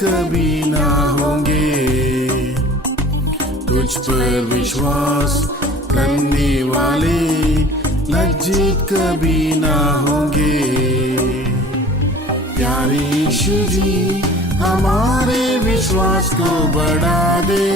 कभी ना होंगे। तुझ पर विश्वास करने वाले लज्जित कभी ना होंगे। प्यारे यीशु जी हमारे विश्वास को बढ़ा दे।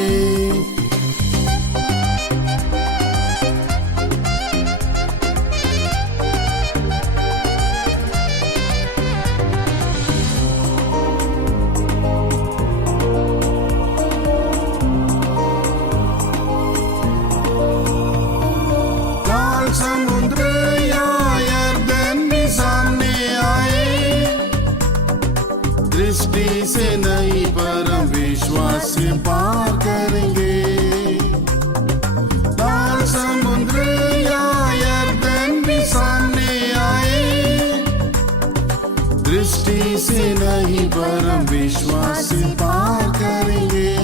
दृष्टि से नहीं परम विश्वास से पार करेंगे। लाल समुद्र या यरदन भी सामने आए, दृष्टि से नहीं परम विश्वास से पार करेंगे।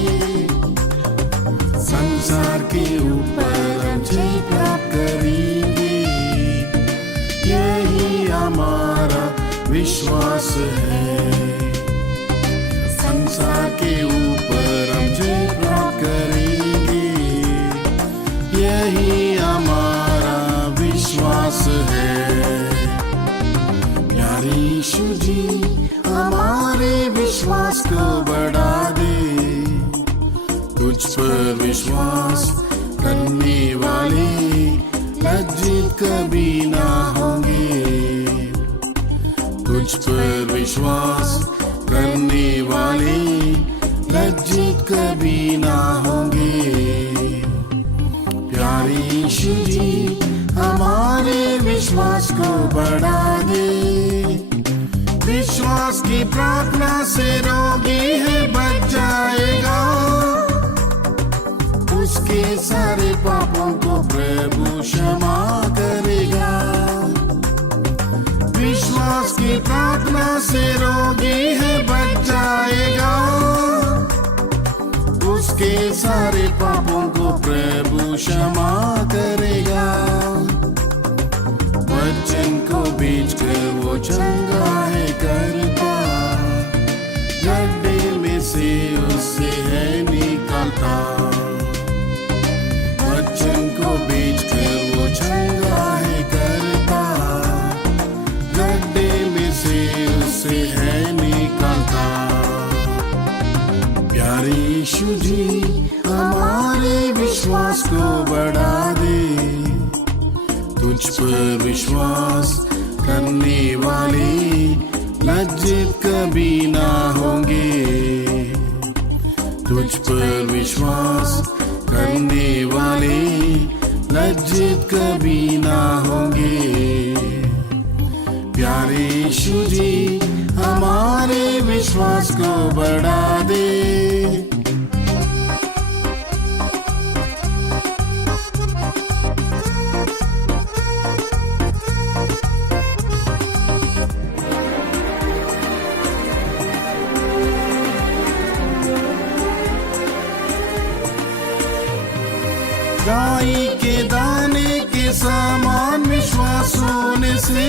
संसार के ऊपर हम जय प्राप्त करेंगे, यही हमारा विश्वास है। संसार के ऊपर हम जय प्राप्त करेंगे, यही हमारा विश्वास है। प्यारे यीशु जी हमारे विश्वास को बढ़ा दे। तुझ पर विश्वास करने वाले लज्जित कभी ना होंगे। तुझ पर विश्वास करने वाले लज्जित कभी ना होंगे। प्यारे यीशु जी हमारे विश्वास को बढ़ा दे। विश्वास की प्रार्थना से रोगी है बच जाएगा, उसके सारे पापों को प्रभु क्षमा करेगा। विश्वास की प्रार्थना से रोगी है बच जाएगा, उसके सारे पापों को प्रभु क्षमा करेगा। वचन को बेचकर वो चंगा है करता, गड्ढे में से उससे है निकालता। वचन को बेचकर वो चंगा है करता, गड्ढे में से उससे है निकालता। प्यारे यीशु जी हमारे विश्वास को बढ़ा दे। तुझ पर विश्वास करने वाले लज्जित कभी ना होंगे। तुझ पर विश्वास करने वाले लज्जित कभी ना होंगे। प्यारे यीशु जी हमारे विश्वास को बढ़ा दे। राई के दाने के समान विश्वास होने से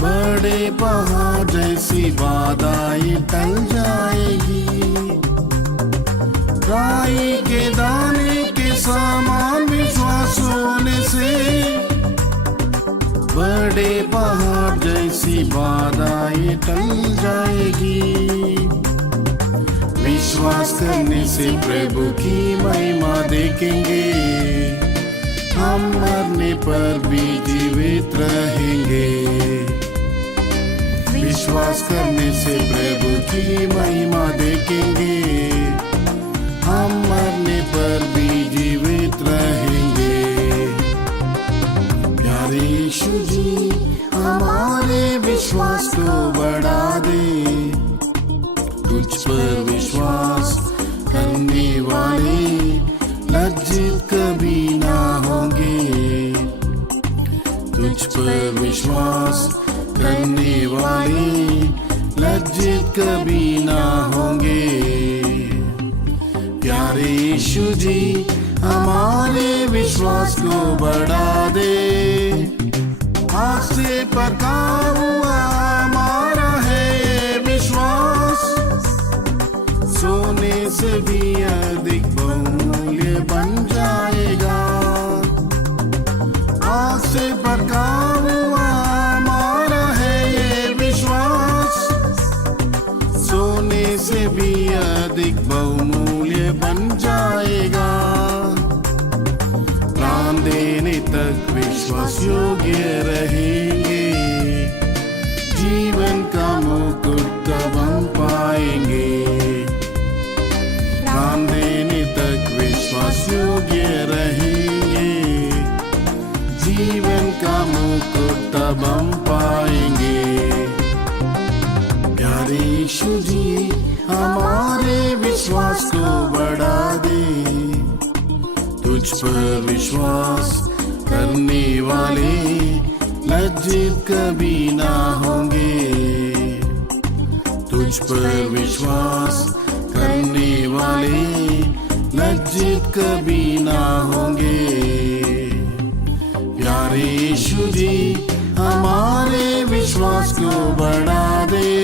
बड़े पहाड़ जैसी बाधाएं टल जाएगी। राई के दाने के समान विश्वास होने से बड़े पहाड़ जैसी बाधाएं टल जाएगी। विश्वास करने से प्रभु की महिमा देखेंगे, हम मरने पर भी जीवित रहेंगे। विश्वास करने से प्रभु की महिमा देखेंगे, हम मरने पर भी जीवित रहेंगे। प्यारे यीशु जी हमारे विश्वास को बढ़ा दे। तुझ पर विश्वास करने वाले लज्जित कभी ना होंगे। तुझ पर विश्वास करने वाले लज्जित कभी ना होंगे। प्यारे यीशु जी हमारे विश्वास को बढ़ा दे। आग से पका हुआ हमारा है विश्वास, से भड़का हुआ हमारा है ये विश्वास, सोने से भी अधिक बहुमूल्य बन जाएगा। प्राण देने तक विश्वास योग्य रहेंगे, जीवन का मुकुट तब हम पाएंगे। प्राण देने तक विश्वास योग्य रहेंगे, जीवन का मुकुट तब हम पाएंगे। प्यारे यीशु जी हमारे विश्वास को बढ़ा दे, तुझ पर विश्वास करने वाले लज्जित कभी ना होंगे। तुझ पर विश्वास करने वाले लज्जित कभी ना होंगे। प्यारे यीशु जी हमारे विश्वास को बढ़ा दे।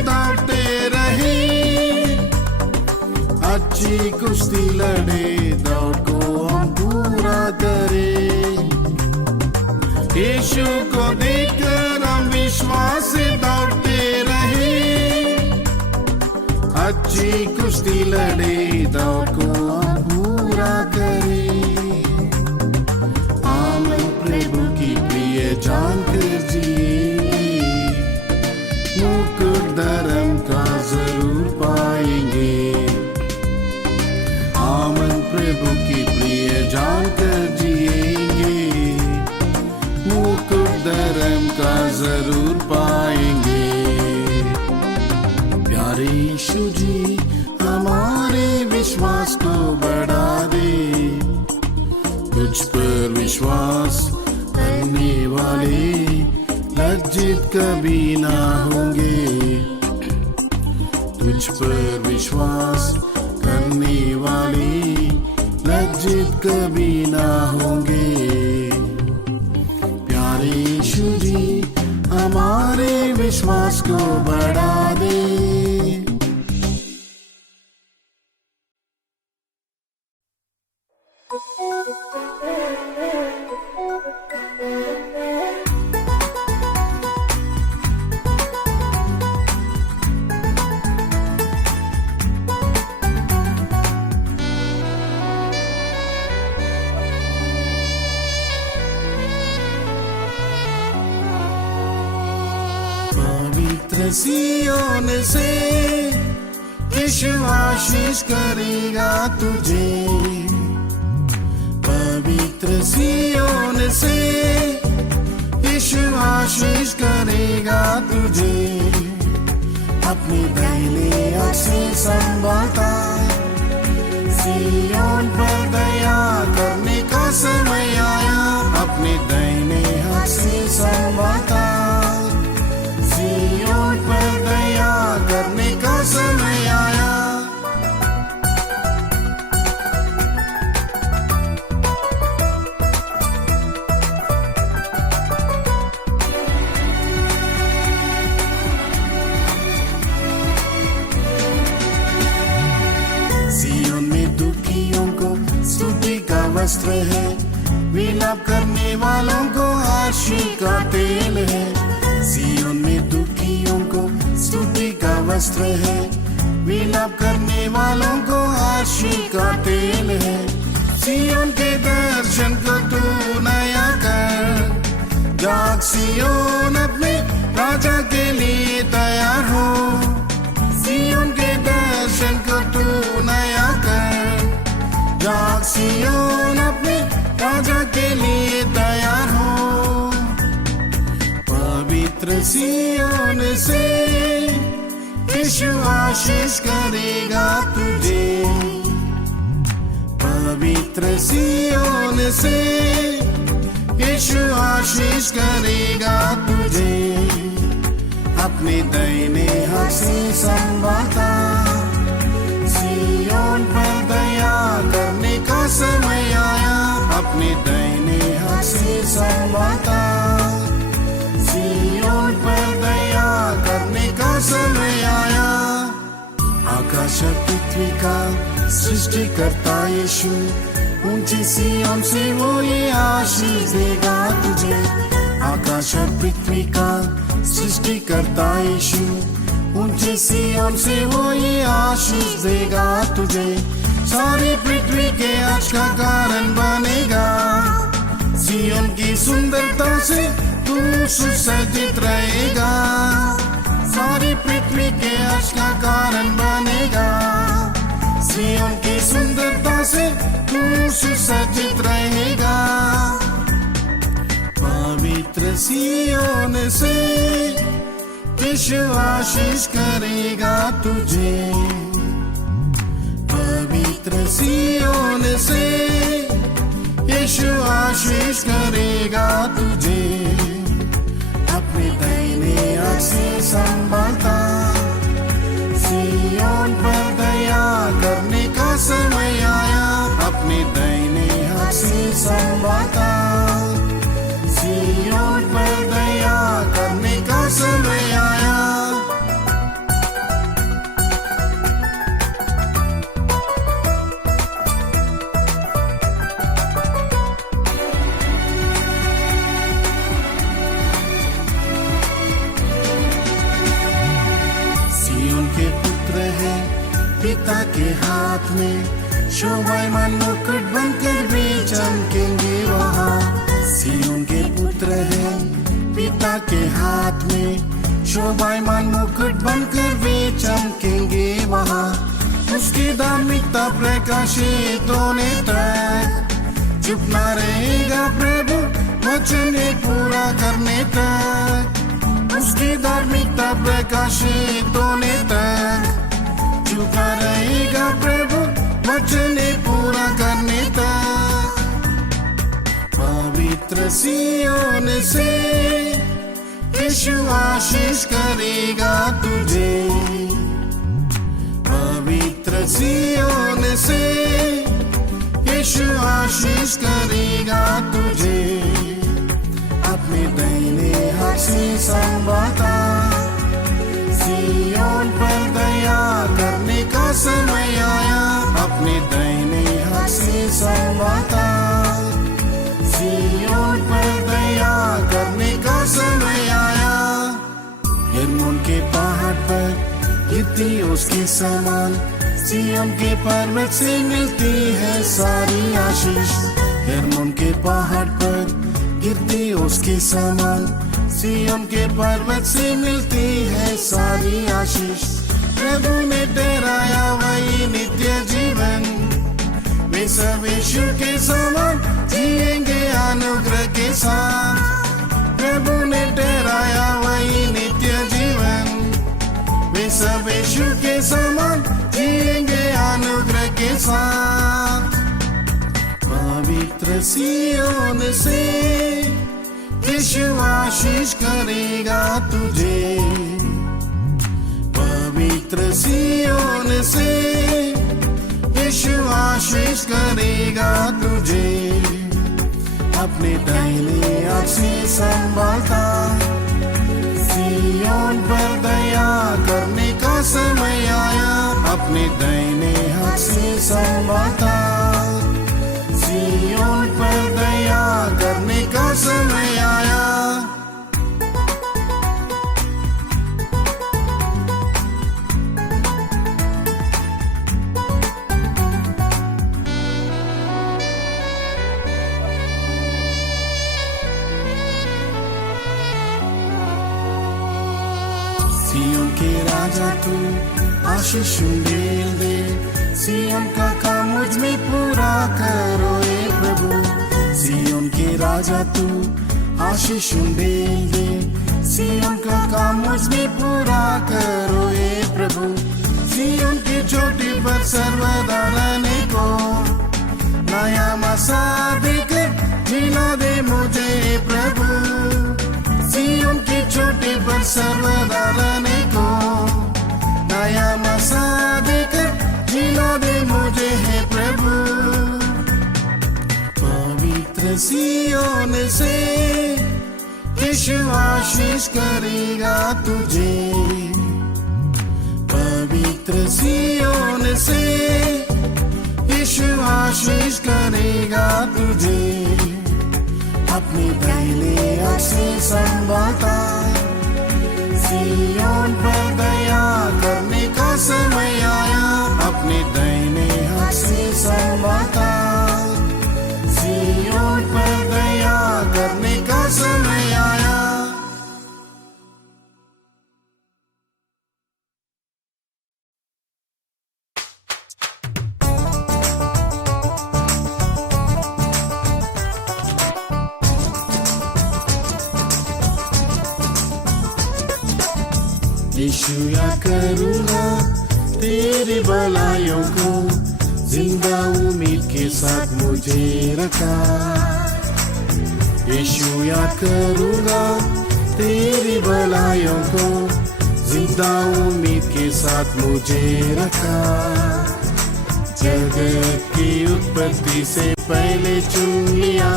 दौड़ते रहे, अच्छी कुश्ती लड़े, दौड़ को हम पूरा करें। यीशु को देखकर हम विश्वास से दौड़ते रहे, अच्छी कुश्ती लड़े, दौड़ को हम पूरा करें। हम प्रभु की प्रिय जानकर जिएंगे, मुकुट धर्म का जरूर पाएंगे। आमन प्रभु की प्रिय जानकर जिएंगे, मुकुट धर्म का जरूर पाएंगे। प्यारे यीशु जी हमारे विश्वास को बढ़ा दे, तुझ पर विश्वास करने वाले लज्जित कभी ना होंगे। तुझ पर विश्वास करने वाले लज्जित कभी ना होंगे। प्यारे यीशु जी हमारे विश्वास को बढ़ा दे। सियोन से यीशु आशीष करेगा तुझे, पवित्र सियोन से यीशु आशीष करेगा तुझे। अपने दाहिने हाथ से संभालता, सियोन पर दया करने का समय आया। अपने दाहिने हाथ से संभालता, सियोन पर दया करने का समय आया। सियोन में दुखियों को स्तुति का वस्त्र है, विलाप करने वालों को आशी का तेल है। सियोन में दुखियों को स्तुति का वस्त्र है, विलाप करने वालों को आशी का तेल है। सियोन के दर्शन को तू नया कर, जाग सियोन अपने राजा के लिए तैयार हो। सियोन के दर्शन को तू नया कर, जाग सियोन अपने राजा के लिए तैयार हो। पवित्र सियोन से यीशु आशीष करेगा तुझे, पवित्र सियोन से यीशु आशीष करेगा तुझे। अपने दाहिने हाथ से संभालता, संभालता। सिय्योन पर दया करने का समय आया। आकाश और पृथ्वी का सृष्टि करता यीशु, ऊंची सिय्योन से वो ये आशीष देगा तुझे। आकाश और पृथ्वी का सृष्टि करता यीशु, ऊंची सिय्योन से वो ये आशीष देगा तुझे। सारी पृथ्वी के आज का कारण बनेगा। सिय्योन की सुंदरता से तू सुसज्जित रहेगा। सारी पृथ्वी के आज का कारण बनेगा। सिय्योन की सुंदरता से तू सुसज्जित रहेगा। पवित्र सिय्योन से यीशु आशीष करेगा तुझे। पवित्र सिय्योन से यीशु आशीष करेगा तुझे। अपने दाहिने हाथ से संभालता। सिय्योन पर दया करने का समय आया। अपने दाहिने हाथ से संभालता। सिय्योन पर दया करने का समय आया। पिता के हाथ में शोभायमान मुकुट बनकर वे चमकेंगे वहाँ। सिय्योन के पुत्र है पिता के हाथ में शोभायमान मुकुट बनकर वे चमकेंगे वहाँ। उसकी धार्मिकता प्रकाशित होने तक चुप न रहेगा प्रभु वचन पूरा करने तक। उसकी धार्मिकता प्रकाशित होने तक चुका रहेगा प्रभु वचन पूरा करने तक। पवित्र सिय्योन से यीशु आशीष करेगा तुझे। पवित्र सिय्योन से यीशु आशीष करेगा तुझे। अपने दाहिने हाथ से संभालता। सिय्योन पर दया करने का समय आया। अपने दाहिने हाथ से संभालता। सिय्योन पर दया करने का समय आया। हेर्मोन के पहाड़ पर गिरती उसके समान। सिय्योन के पर्वत से मिलती है सारी आशीष। हेर्मोन के पहाड़ पर गिरती उसके समान। सिय्योन के पर्वत से मिलती है सारी आशीष। प्रभु ने ठहराया वही नित्य जीवन। वे सब यीशु के समान जिएंगे अनुग्रह के साथ। प्रभु ने ठहराया वही नित्य जीवन। वे सब यीशु के समान जिएंगे अनुग्रह के साथ। पवित्र सिय्योन से यीशु आशीष करेगा तुझे। पवित्र सिय्योन से यीशु आशीष करेगा तुझे। अपने दाहिने हाथ से संभालता। सिय्योन पर दया करने का समय आया। अपने दाहिने हाथ से संभालता। सिय्योन पर दया करने का समय आया। सिय्योन के राजा तू आशीष दे। सिय्योन का काम मुझ में पूरा करो ए प्रभु। सिय्योन के राजा तू आशीष दे। सिय्योन का काम मुझ में पूरा करो ए प्रभु। सिय्योन की चोटी पर सर्वदा रहने को नया मसा देकर जीना दे मुझे प्रभु। सिय्योन की चोटी पर सर्वदा रहने को नया मसा देकर जीना दे मुझे है प्रभु। पवित्र सियोन से यीशु आशीष करेगा तुझे। पवित्र सियोन से यीशु आशीष करेगा तुझे। अपने दाहिने हाथ से संभालता सियोन पर दया करने का समय आया। अपने दाहिने हाथ से संभालता सियोन पर दया करने का समय आया। यीशु याद करूँगा तेरी भलाइयों को, जिंदा उम्मीद के साथ मुझे रखा। यीशु याद करूँगा तेरी भलाइयों को, जिंदा उम्मीद के साथ मुझे रखा। जगत की उत्पत्ति से पहले चुन लिया,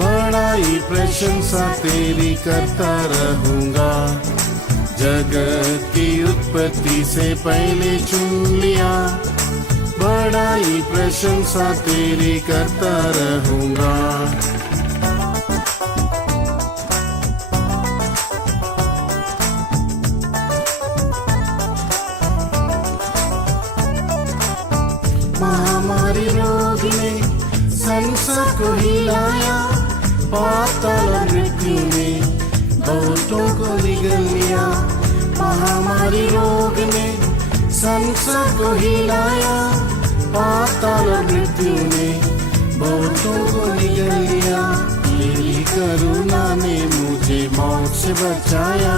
बड़ाई प्रशंसा तेरी करता रहूँगा। जगत की उत्पत्ति से पहले चुन लिया, बड़ाई प्रशंसा तेरी करता रहूँगा। महामारी रोग ने संसार को हिलाया, पाताल और मृत्यु ने बहुतों को निगल लिया। महामारी रोग ने संसार को हिलाया, पाताल और मृत्यु ने बहुतों को निगल लिया। तेरी करुणा ने मुझे मौत से बचाया।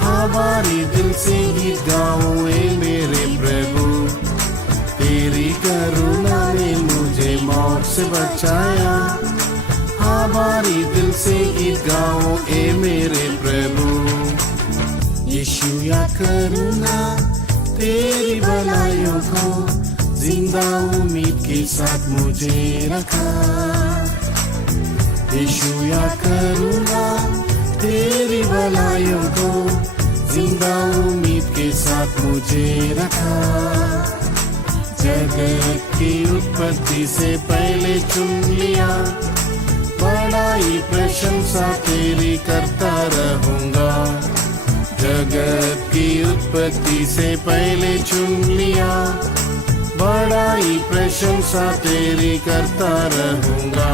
हमारी दिल से गीत गाऊं ए मेरे प्रभु, तेरी करुणा ने मुझे मौत से बचाया। हमारी दिल से गीत गाओ ए मेरे प्रभु। यीशु याद करूँगा तेरी भलाइयों को, जिंदा उम्मीद के साथ मुझे रखा। यीशु याद करूँगा तेरी भलाइयों को, जिंदा उम्मीद के साथ मुझे रखा। जगत की उत्पत्ति से पहले चुन लिया, बड़ाई प्रशंसा तेरी करता रहूँगा। जगत की उत्पत्ति से पहले चुन लिया, बड़ाई प्रशंसा तेरी करता रहूँगा।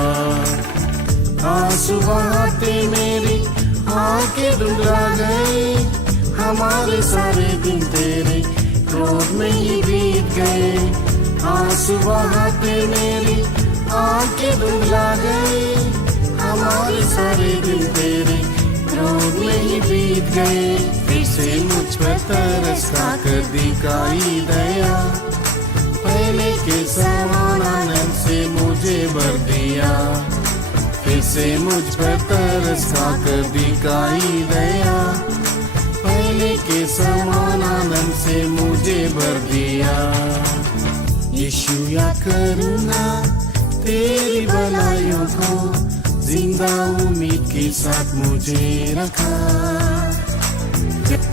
आंसू बहाते मेरी आंखें धुंधला गए, हमारे सारे दिन तेरे क्रोध में ही बीत गए। आंसू बहाते मेरी आंखें धुंधला गए, हमारे सारे दिन तेरे क्रोध में ही बीत गए। फिर से मुझ पर तरस खाकर दिखाई दया, पहले के समान आनंद से मुझे भर दिया। फिर से मुझ पर तरस खाकर दिखाई दया, पहले के समान आनंद से मुझे भर दिया। यीशु याद करूँगा तेरी भलाइयों को, जिंदा उम्मीद के साथ मुझे रखा।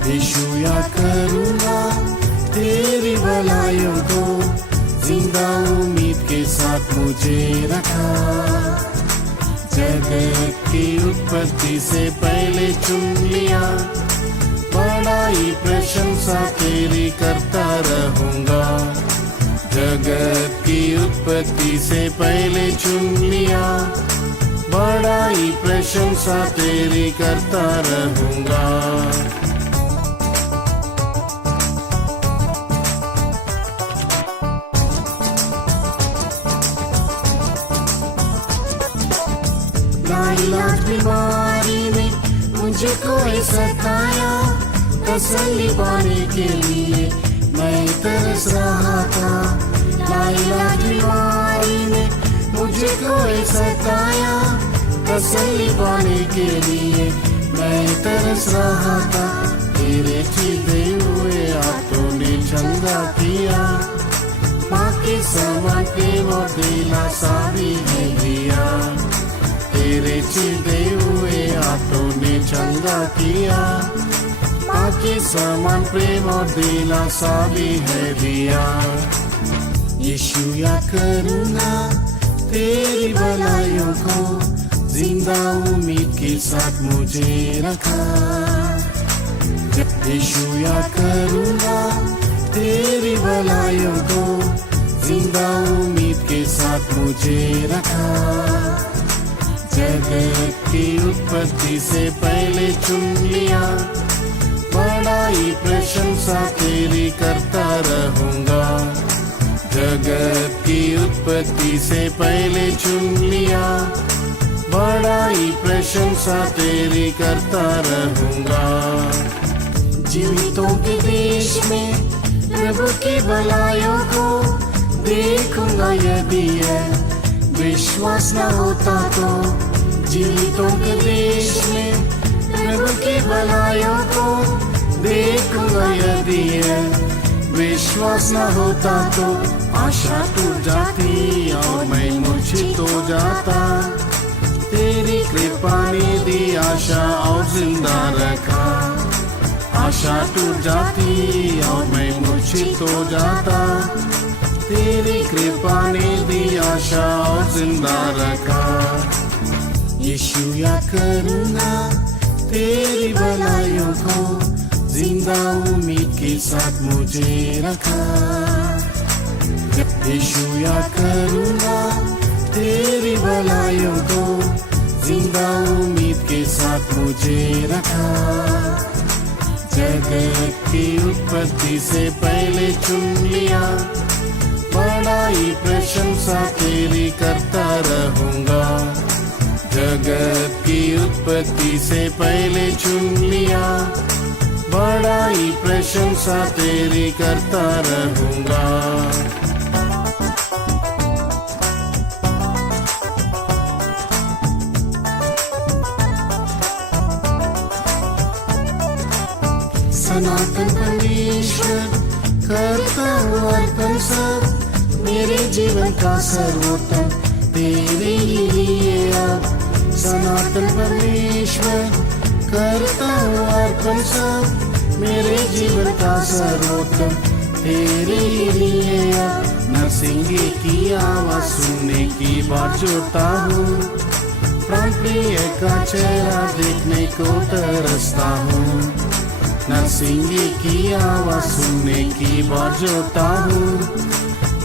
यीशु याद करूँगा तेरी भलाइयों को, जिंदा उम्मीद के साथ मुझे रखा। जगत की उत्पत्ति से पहले चुन लिया, बड़ाई प्रशंसा तेरी करता रहूँगा। जगत की उत्पत्ति से पहले चुन लिया, बड़ाई प्रशंसा तेरी करता रहूँगा। लाइलाज बीमारी में मुझे कोई सताया, तसल्ली पाने के लिए मैं तरस रहा था। लाइलाज बीमारी में मुझे कोई सताया, तसल्ली पाने के लिए मैं तरस रहा था। तेरे चीते हुए हाथों ने चंगा किया, माँ के समान प्रेम और दिलासा भी है दिया। तेरे चीते हुए हाथों ने चंगा किया। माँ के समान प्रेम और दिलासा भी है दिया। यीशु याद करूँगा तेरी भलाइयों को, जिंदा उम्मीद के साथ मुझे रखा। यीशु याद करूँगा तेरी भलाइयों को, जिंदा उम्मीद के साथ मुझे रखा। जगत की उत्पत्ति से पहले चुन लिया, बड़ाई प्रशंसा तेरी करता रहूँगा। जगत की उत्पत्ति से पहले चुन लिया, बड़ाई प्रशंसा तेरी करता रहूँगा। जीवितों के देश में प्रभु की भलाइयों को देखूंगा यदि है विश्वास न होता तो। जीवितों के देश में प्रभु की भलाइयों को देखूंगा यदि है विश्वास न होता तो। आशा टूट जाती और मैं मूर्छित हो जाता, तेरी कृपा ने दी आशा और जिंदा रखा। आशा टूट जाती और मैं मूर्छित हो जाता, तेरी कृपा ने दी आशा और जिंदा रखा। यीशु याद करूँगा तेरी भलाइयों को, जिंदा उम्मीद के साथ मुझे रखा। यीशु याद करूँगा तेरी भलाइयों को, जिंदा उम्मीद के साथ मुझे रखा। जगत की उत्पत्ति से पहले चुन लिया, बड़ाई प्रशंसा तेरी करता रहूँगा। जगत की उत्पत्ति से पहले चुन लिया, बड़ाई प्रशंसा तेरी करता रहूँगा। सनातन परमेश्वर करता हूँ अर्पण सब, मेरे जीवन का सर्वोत्तम तेरे ही लिए अब। सनातन परमेश्वर करता हूँ अर्पण सब, मेरे जीवन का सर्वोत्तम तेरे ही लिए अब। नरसिंह की आवाज सुनने की बात जोता हूँ, प्राण प्रिय का चेहरा देखने को तरसता हूँ। नरसिंह की आवाज सुनने की बात जोता हूँ,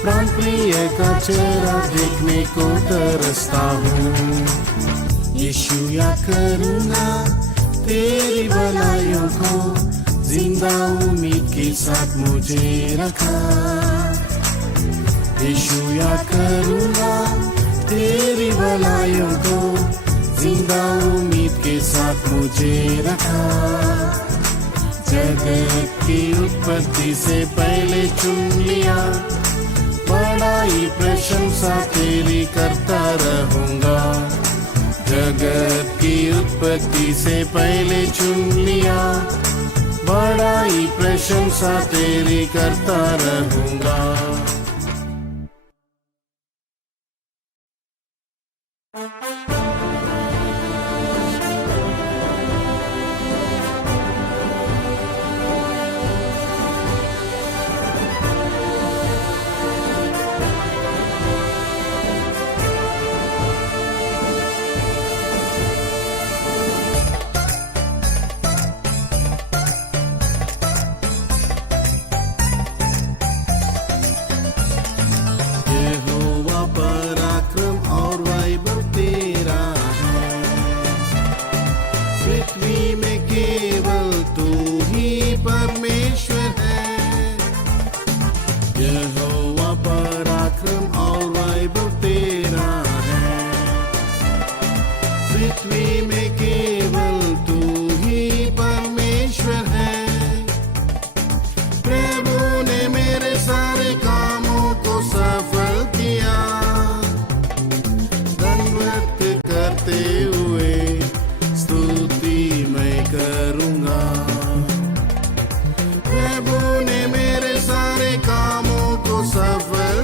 प्राण प्रिय का चेहरा देखने को तरसता हूँ। यीशु याद करूँगा तेरी भलाइयों को, जिंदा उम्मीद के साथ मुझे रखा। यीशु याद करूँगा तेरी भलाइयों को, जिंदा उम्मीद के साथ मुझे रखा। जगत की उत्पत्ति से पहले चुन लिया, बड़ाई प्रशंसा तेरी करता रहूँगा। जगत की उत्पत्ति से पहले चुन लिया, बड़ाई प्रशंसा तेरी करता रहूँगा। प्रभु ने मेरे सारे कामों को सफल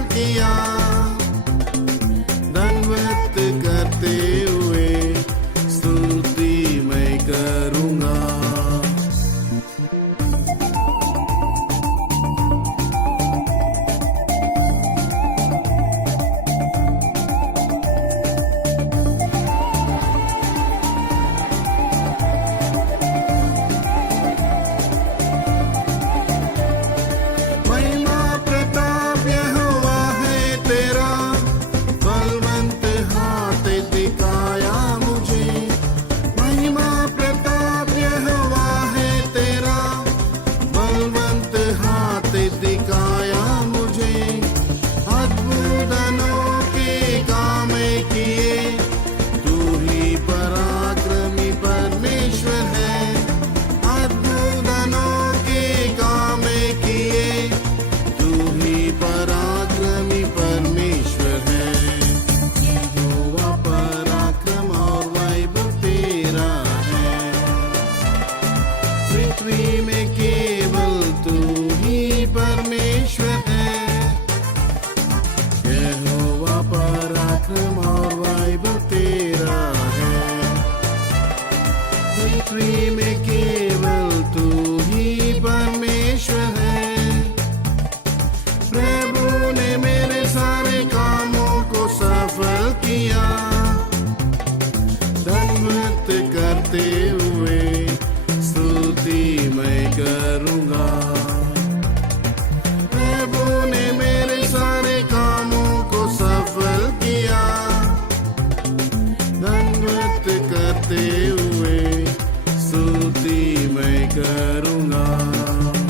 करूँगा।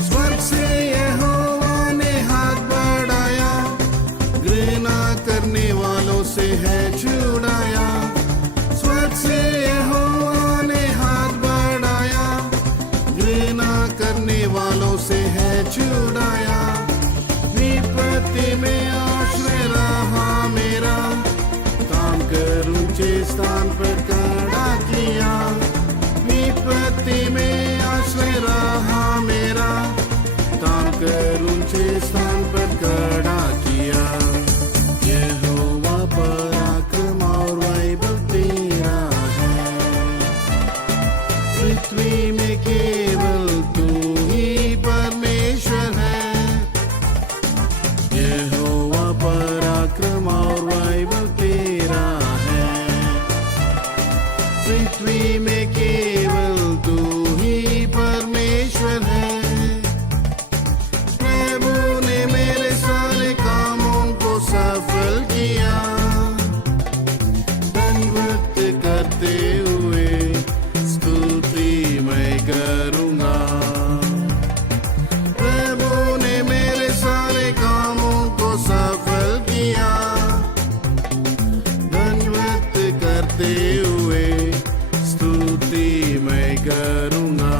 स्वर्ग से यहोवा ने हाथ बढ़ाया, घृणा करने वालों से है छुड़ाया। स्वर्ग से यहोवा ने हाथ बढ़ाया, घृणा करने वालों से है छुड़ाया। विपत्ति में आश्रय रहा मेरा, काम कर ऊंचे स्थान पर खड़ा किया। विपत्ति में आश्रय रहा मेरा, काम कर ऊंचे स्थान पर खड़ा किया। यहोवा पराक्रम और वैभव तेरा है, पृथ्वी में केवल तू ही परमेश्वर है। यहोवा पराक्रम और वैभव तेरा है, पृथ्वी में केवल तू ही परमेश्वर है। प्रभु ने मेरे सारे कामों को सफल किया, दंडवत करते हुए स्तुति मैं करूँगा। प्रभु ने मेरे सारे कामों को सफल किया, दंडवत करते हुए स्तुति मैं करूँगा।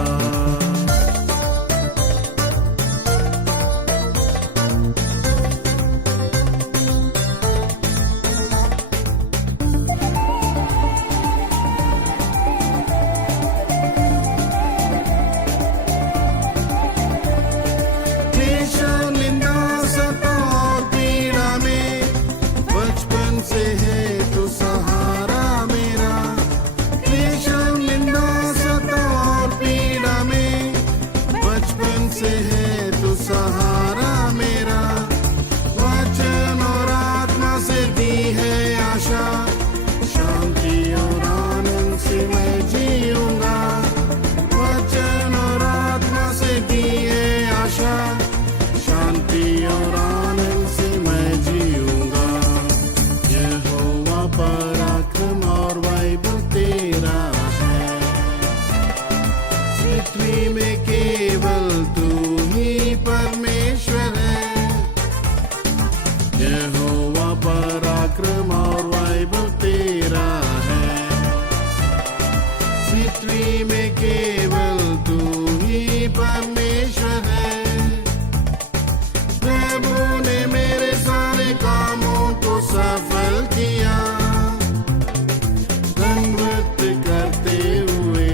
से है तो सहारा मेरा, क्लेश निंदा सता और पीड़ा में बचपन से है तो सहारा मेरा। वचन और आत्मा से दी है आशा, शांति और आनंद से मैं जीऊंगा। वचन और आत्मा से दी है आशा, शांति और आनंद से मैं जीऊंगा। यहोवा पराक्रम और वैभव तेरा है, पृथ्वी में केवल तू ही परमेश्वर है। यहोवा पराक्रम और वैभव तेरा है, पृथ्वी में केवल तू ही परमेश्वर है। प्रभु ने मेरे सारे कामों को सफल किया, दंडवत करते हुए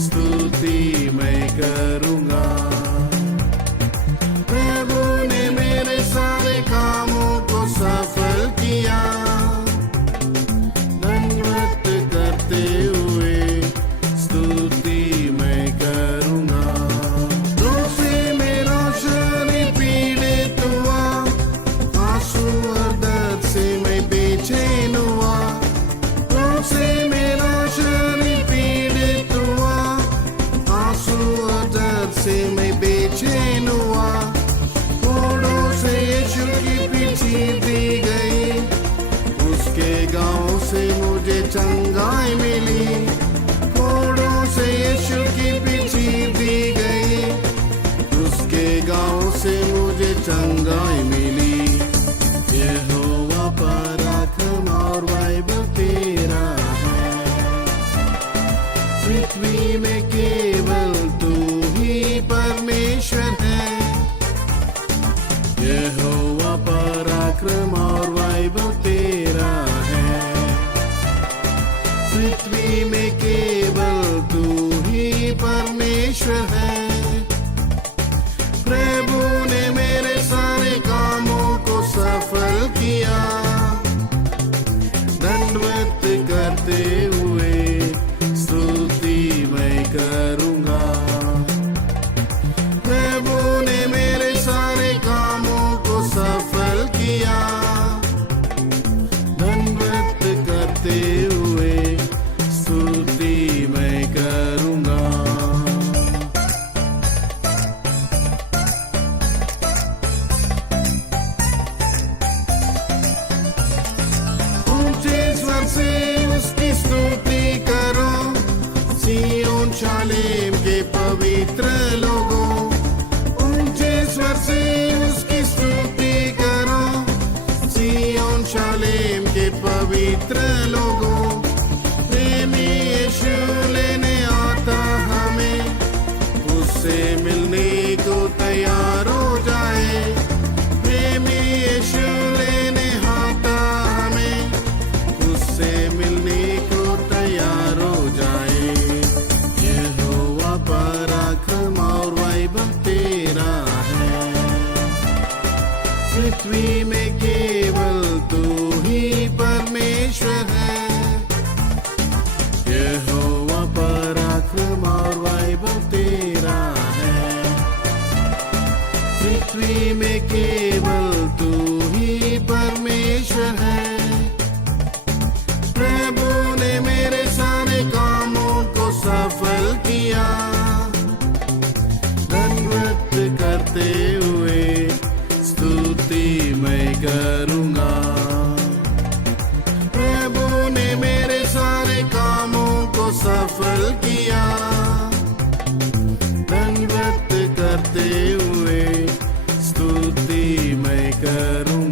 स्तुति मैं करूँगा। प्रभु ने मेरे सारे कामों को सफल किया, दंडवत करते हुए स्तुति मैं करूँगा। रोग से मेरा शरीर पीड़ित हुआ, आंसू और दर्द से मैं बेचैन हुआ। रोग से मेरा शरीर पीड़ित हुआ, आंसू और दर्द से मैं बेचैन हुआ। कोड़ों से यीशु की पीछे दी गई, उसके गाँव से मुझे चंगाई मिली। कोड़ों से यीशु की पीछे दी गई, उसके गाँव से मुझे चंगाई मिली। यहोवा पराक्रम और वैभव तेरा है, पृथ्वी में केवल तू ही परमेश्वर है। यहोवा पराक्रम और वैभव तेरा है, पृथ्वी में केवल तू ही परमेश्वर है। प्रभु ने मेरे सारे कामों को सफल किया, दंडवत करते हुए स्तुति मैं करूँगा। प्रभु ने मेरे सारे कामों को सफल किया, दंडवत करते हुए स्तुति मैं करूँगा। से उसकी स्तुति करो, सिय्योन शालेम के पवित्र लोगों, ऊंचे स्वर से उसकी स्तुति करो। सिय्योन शालेम के पवित्र लोगों, प्रेमी यीशु लेने आता हमें, उससे मिलने को तैयार हो जाए। प्रेमी यीशु लेने आता हमें, उससे मिलने को तैयार हो जाए। यहोवा पराक्रम और वैभव तेरा है, पृथ्वी में केवल तू ही परमेश्वर है। यहोवा पराक्रम और वैभव तेरा है, पृथ्वी में केवल तू ही परमेश्वर है। प्रभु ने मेरे सारे कामों को सफल किया, दंडवत करते हुए स्तुति मैं करूंगा। प्रभु ने मेरे सारे कामों को सफल किया, दंडवत करते हुए स्तुति मैं करूंगा।